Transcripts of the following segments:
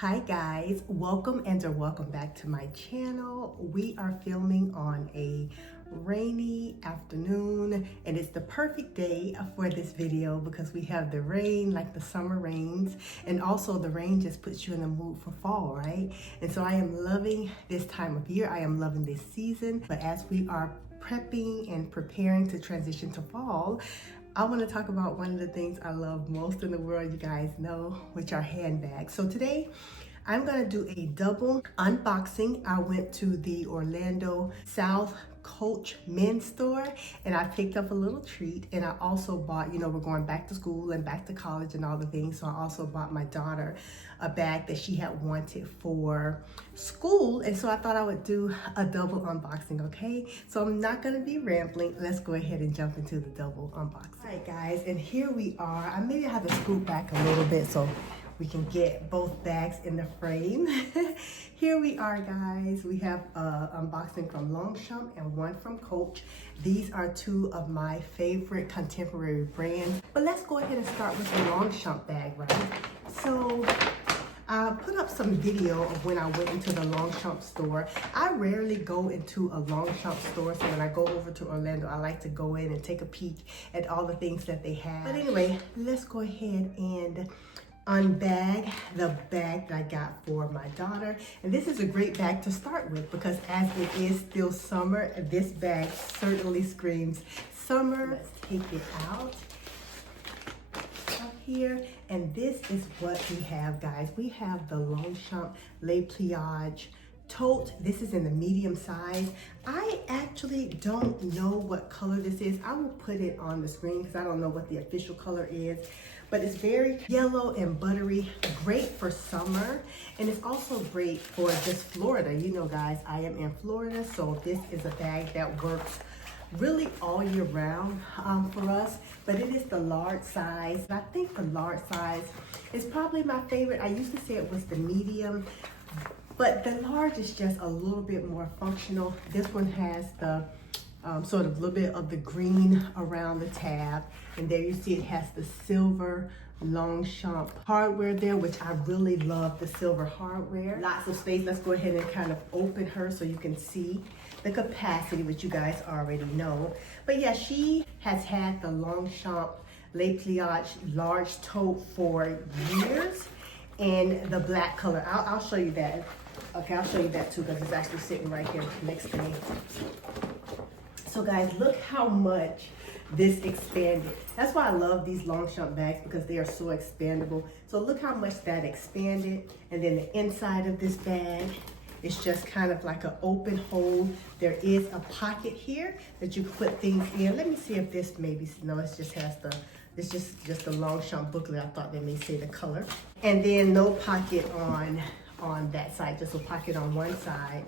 Hi guys, welcome or welcome back to my channel. We are filming on a rainy afternoon and it's the perfect day for this video because we have the rain, like the summer rains, and also the rain just puts you in the mood for fall, right? And so I am loving this time of year. I am loving this season, but as we are prepping and preparing to transition to fall, I want to talk about one of the things I love most in the world, you guys know, which are handbags. So today, I'm going to do a double unboxing. I went to the Orlando South Coach men's store and I picked up a little treat, and I also bought, we're going back to school and back to college and all the things, so I also bought my daughter a bag that she had wanted for school, and so I thought I would do a double unboxing, okay? So I'm not going to be rambling. Let's go ahead and jump into the double unboxing. All right guys, and here we are. I maybe have to scoot back a little bit so we can get both bags in the frame. Here we are, guys. We have unboxing from Longchamp and one from Coach. These are two of my favorite contemporary brands. But let's go ahead and start with the Longchamp bag, right? So I put up some video of when I went into the Longchamp store. I rarely go into a Longchamp store, so when I go over to Orlando, I like to go in and take a peek at all the things that they have. But anyway, let's go ahead and unbag the bag that I got for my daughter. And this is a great bag to start with because as it is still summer, this bag certainly screams summer. Let's take it out here, and this is what we have, guys. We have the Longchamp Le Pliage tote. This is in the medium size. I actually don't know what color this is. I will put it on the screen because I don't know what the official color is, but it's very yellow and buttery, great for summer, and it's also great for just Florida. You know, guys, I am in Florida, so this is a bag that works really all year round for us, but it is the large size. I think the large size is probably my favorite. I used to say it was the medium, but the large is just a little bit more functional. This one has the sort of a little bit of the green around the tab, and there you see it has the silver Longchamp hardware there, which I really love the silver hardware. Lots of space. Let's go ahead and kind of open her so you can see the capacity, which you guys already know. But yeah, she has had the Longchamp Le Pliage large tote for years in the black color. I'll show you that. Okay, I'll show you that too because it's actually sitting right here next to me. So guys, look how much this expanded. That's why I love these Longchamp bags, because they are so expandable. So look how much that expanded. And then the inside of this bag, it's just kind of like an open hole. There is a pocket here that you can put things in. Let me see if this maybe, no, it just has the, it's just the Longchamp booklet. I thought they may say the color. And then no pocket on that side, just a pocket on one side.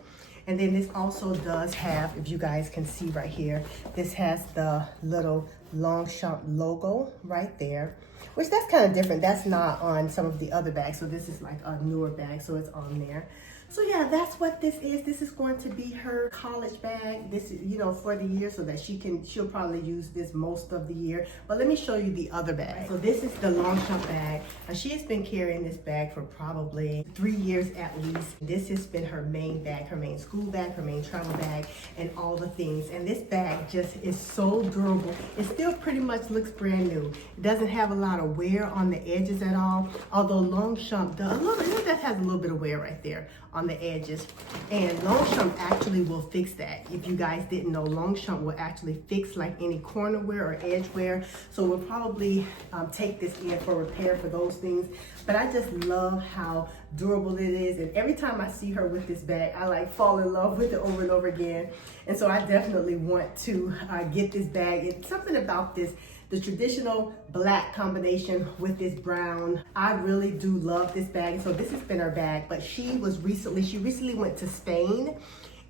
And then this also does have, if you guys can see right here, this has the little Longchamp logo right there, which that's kind of different. That's not on some of the other bags. So this is like a newer bag, so it's on there. So yeah, that's what this is. This is going to be her college bag. This is, for the year, so that she'll probably use this most of the year. But let me show you the other bag. So this is the Longchamp bag. Now she has been carrying this bag for probably 3 years at least. This has been her main bag, her main school bag, her main travel bag, and all the things. And this bag just is so durable. It still pretty much looks brand new. It doesn't have a lot of wear on the edges at all. Although Longchamp does, look, that has a little bit of wear right there on the edges, and Longchamp actually will fix that. If you guys didn't know, Longchamp will actually fix like any corner wear or edge wear, so we'll probably take this in for repair for those things. But I just love how durable it is, and every time I see her with this bag, I like fall in love with it over and over again. And so I definitely want to get this bag. It's something about this, the traditional black combination with this brown. I really do love this bag. So this has been her bag, but she recently went to Spain,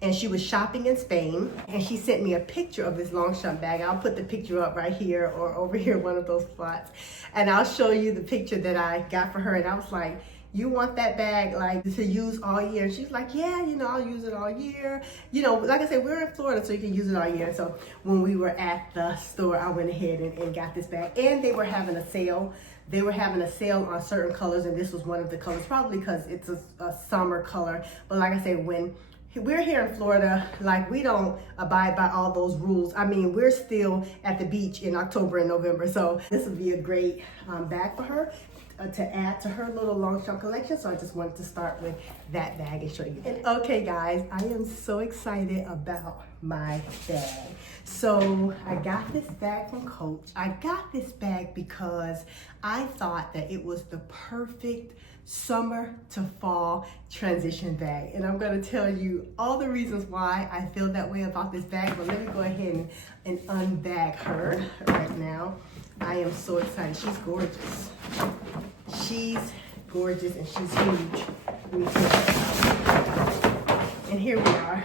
and she was shopping in Spain, and she sent me a picture of this Longchamp bag. I'll put the picture up right here or over here, one of those spots, and I'll show you the picture that I got for her. And I was like, you want that bag like to use all year? And she's like, yeah, I'll use it all year. Like I said, we're in Florida, so you can use it all year. So when we were at the store, I went ahead and got this bag, and they were having a sale they were having a sale on certain colors, and this was one of the colors, probably because it's a summer color. But like I said, when we're here in Florida, like, we don't abide by all those rules. I mean, we're still at the beach in October and November, so this would be a great bag for her to add to her little Longchamp collection. So I just wanted to start with that bag and show you that. Okay guys, I am so excited about my bag. So I got this bag from Coach. I got this bag because I thought that it was the perfect summer to fall transition bag, and I'm going to tell you all the reasons why I feel that way about this bag. But let me go ahead and unbag her right now. I am so excited. She's gorgeous. She's gorgeous and she's huge. Let me take her out. And here we are.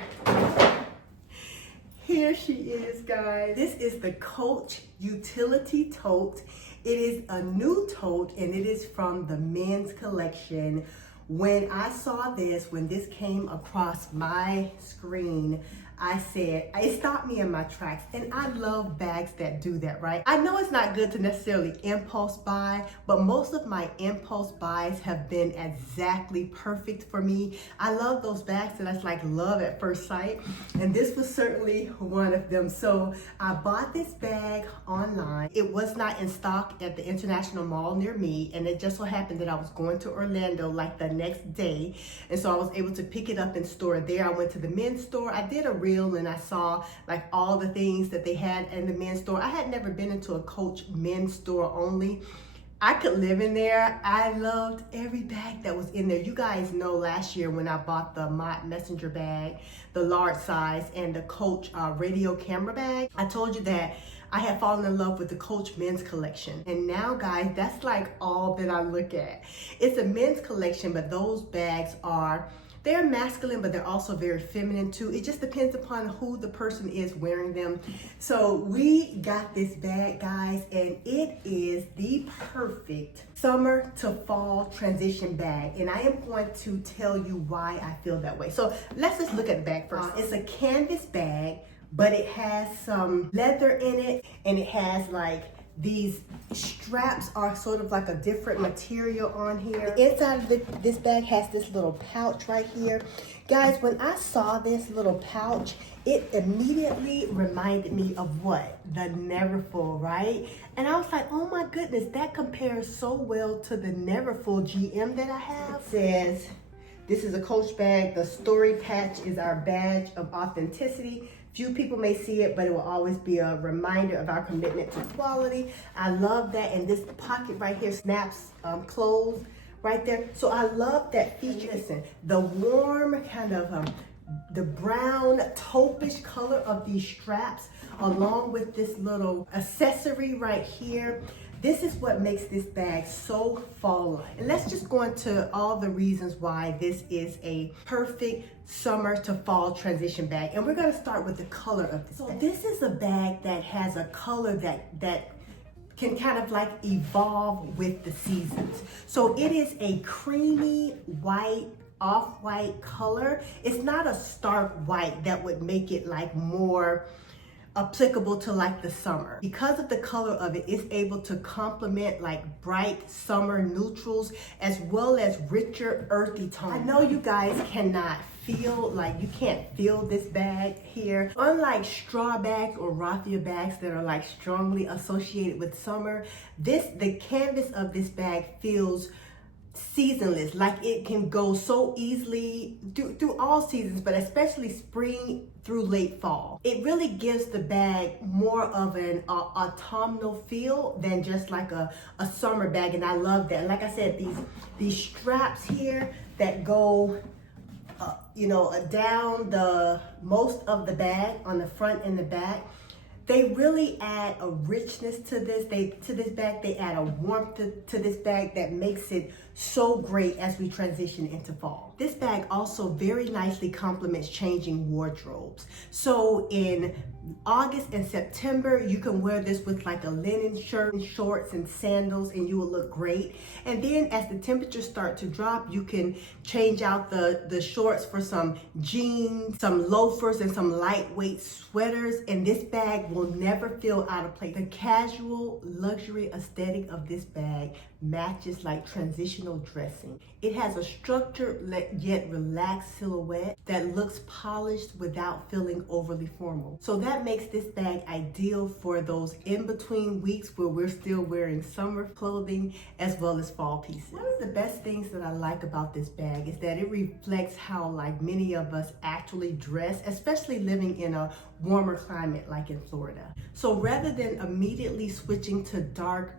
Here she is, guys. This is the Coach Utility Tote. It is a new tote, and it is from the men's collection. When I saw this, when this came across my screen, I said, it stopped me in my tracks. And I love bags that do that, right? I know it's not good to necessarily impulse buy, but most of my impulse buys have been exactly perfect for me. I love those bags that's like love at first sight, and this was certainly one of them. So I bought this bag online. It was not in stock at the International Mall near me, and it just so happened that I was going to Orlando like the next day, and so I was able to pick it up in store there. I went to the men's store. I did a reel and I saw like all the things that they had in the men's store. I had never been into a Coach men's store only. I could live in there. I loved every bag that was in there. You guys know last year when I bought the Mott Messenger bag, the large size, and the Coach radio camera bag, I told you that I had fallen in love with the Coach men's collection. And now, guys, that's like all that I look at. It's a men's collection, but those bags they're masculine, but they're also very feminine too. It just depends upon who the person is wearing them. So we got this bag, guys, and it is the perfect summer to fall transition bag. And I am going to tell you why I feel that way. So let's just look at the bag first. It's a canvas bag, but it has some leather in it, and it has like these straps are sort of like a different material on here. The inside of this bag has this little pouch right here. Guys, when I saw this little pouch, it immediately reminded me of what? The Neverfull, right? And I was like, oh my goodness, that compares so well to the Neverfull GM that I have. It says, this is a Coach bag. The story patch is our badge of authenticity. Few people may see it, but it will always be a reminder of our commitment to quality. I love that. And this pocket right here snaps closed right there. So I love that feature. Listen, the warm kind of the brown taupish color of these straps, along with this little accessory right here. This is what makes this bag so fall-like. And let's just go into all the reasons why this is a perfect summer to fall transition bag. And we're gonna start with the color of this bag. This is a bag that has a color that can kind of like evolve with the seasons. So it is a creamy white, off-white color. It's not a stark white that would make it like more applicable to like the summer. Because of the color of it, it's able to complement like bright summer neutrals as well as richer earthy tones. I know you guys cannot feel, like you can't feel this bag here. Unlike straw bags or raffia bags that are like strongly associated with summer, the canvas of this bag feels seasonless. Like it can go so easily through all seasons, but especially spring through late fall. It really gives the bag more of an autumnal feel than just like a summer bag, and I love that. And like I said, these straps here that go down the most of the bag on the front and the back, they really add a richness to this. They add a warmth to this bag that makes it so great as we transition into fall. This bag also very nicely complements changing wardrobes. So in August and September, you can wear this with like a linen shirt and shorts and sandals, and you will look great. And then as the temperatures start to drop, you can change out the shorts for some jeans, some loafers, and some lightweight sweaters. And this bag will never feel out of place. The casual luxury aesthetic of this bag matches like transitional dressing. It has a structured yet relaxed silhouette that looks polished without feeling overly formal. So that makes this bag ideal for those in-between weeks where we're still wearing summer clothing as well as fall pieces. One of the best things that I like about this bag is that it reflects how like many of us actually dress, especially living in a warmer climate like in Florida. So rather than immediately switching to dark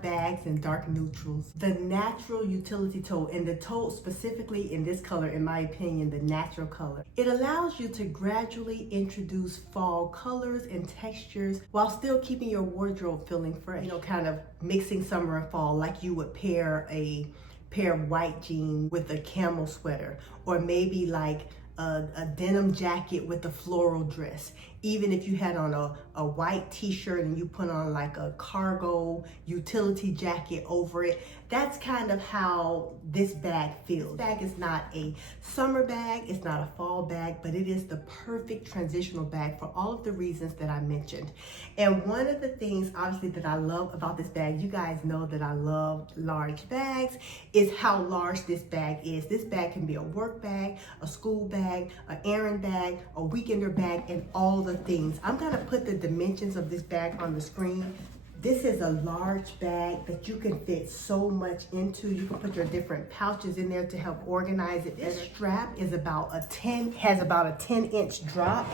bags and dark neutrals, the natural utility tote, and the tote specifically in this color, in my opinion, the natural color, it allows you to gradually introduce fall colors and textures while still keeping your wardrobe feeling fresh. You know, kind of mixing summer and fall, like you would pair a pair of white jeans with a camel sweater, or maybe like a denim jacket with a floral dress. Even if you had on a white t-shirt and you put on like a cargo utility jacket over it, that's kind of how this bag feels. This bag is not a summer bag, it's not a fall bag, but it is the perfect transitional bag for all of the reasons that I mentioned. And one of the things obviously that I love about this bag, you guys know that I love large bags, is how large this bag is. This bag can be a work bag, a school bag, an errand bag, a weekender bag, and all the things. I'm gonna put the dimensions of this bag on the screen. This is a large bag that you can fit so much into. You can put your different pouches in there to help organize it. This strap is about has about a 10-inch drop.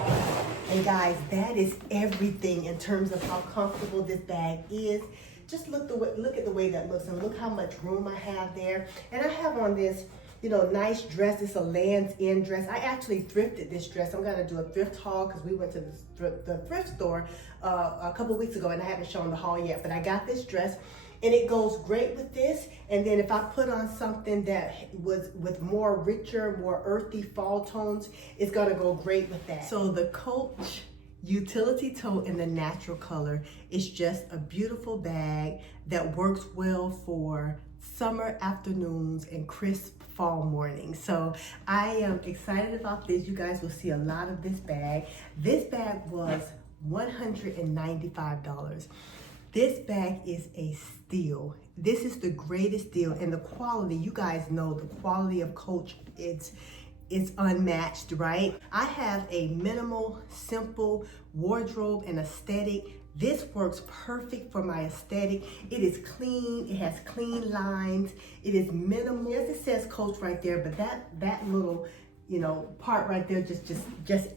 And guys, that is everything in terms of how comfortable this bag is. Just look at the way that looks, and look how much room I have there. And I have on this, you know, nice dress. It's a Land's End dress. I actually thrifted this dress. I'm gonna do a thrift haul because we went to the thrift store a couple weeks ago, and I haven't shown the haul yet, but I got this dress and it goes great with this. And then if I put on something that was with more richer, more earthy fall tones, it's gonna go great with that. So the Coach utility tote in the natural color is just a beautiful bag that works well for summer afternoons and crisp fall mornings. So I am excited about this. You guys will see a lot of this bag. This bag was $195. This bag is a steal. This is the greatest deal, and the quality, you guys know the quality of Coach, it's unmatched, right? I have a minimal, simple wardrobe and aesthetic. This works perfect for my aesthetic. It is clean, it has clean lines, it is minimal. Yes, it says Coach right there, but that little, you know, part right there just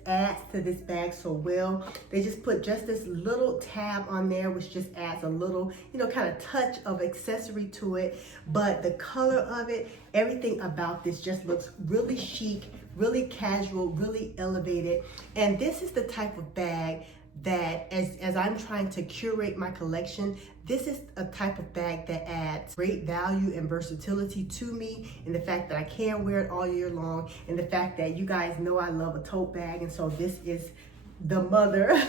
adds to this bag so well. They just put just this little tab on there, which just adds a little, you know, kind of touch of accessory to it. But the color of it, everything about this just looks really chic, really casual, really elevated. And this is the type of bag that as I'm trying to curate my collection, this is a type of bag that adds great value and versatility to me, and the fact that I can wear it all year long, and the fact that you guys know I love a tote bag, and so this is the mother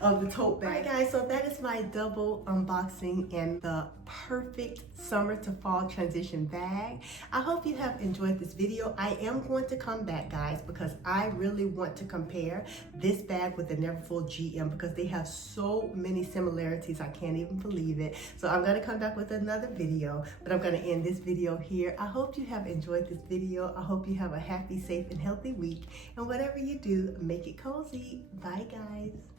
of the tote bag. All right, guys, so that is my double unboxing and the perfect summer to fall transition bag. I hope you have enjoyed this video. I am going to come back, guys, because I really want to compare this bag with the Neverfull GM because they have so many similarities. I can't even believe it. So I'm gonna come back with another video, but I'm gonna end this video here. I hope you have enjoyed this video. I hope you have a happy, safe, and healthy week. And whatever you do, make it cozy. Bye, guys.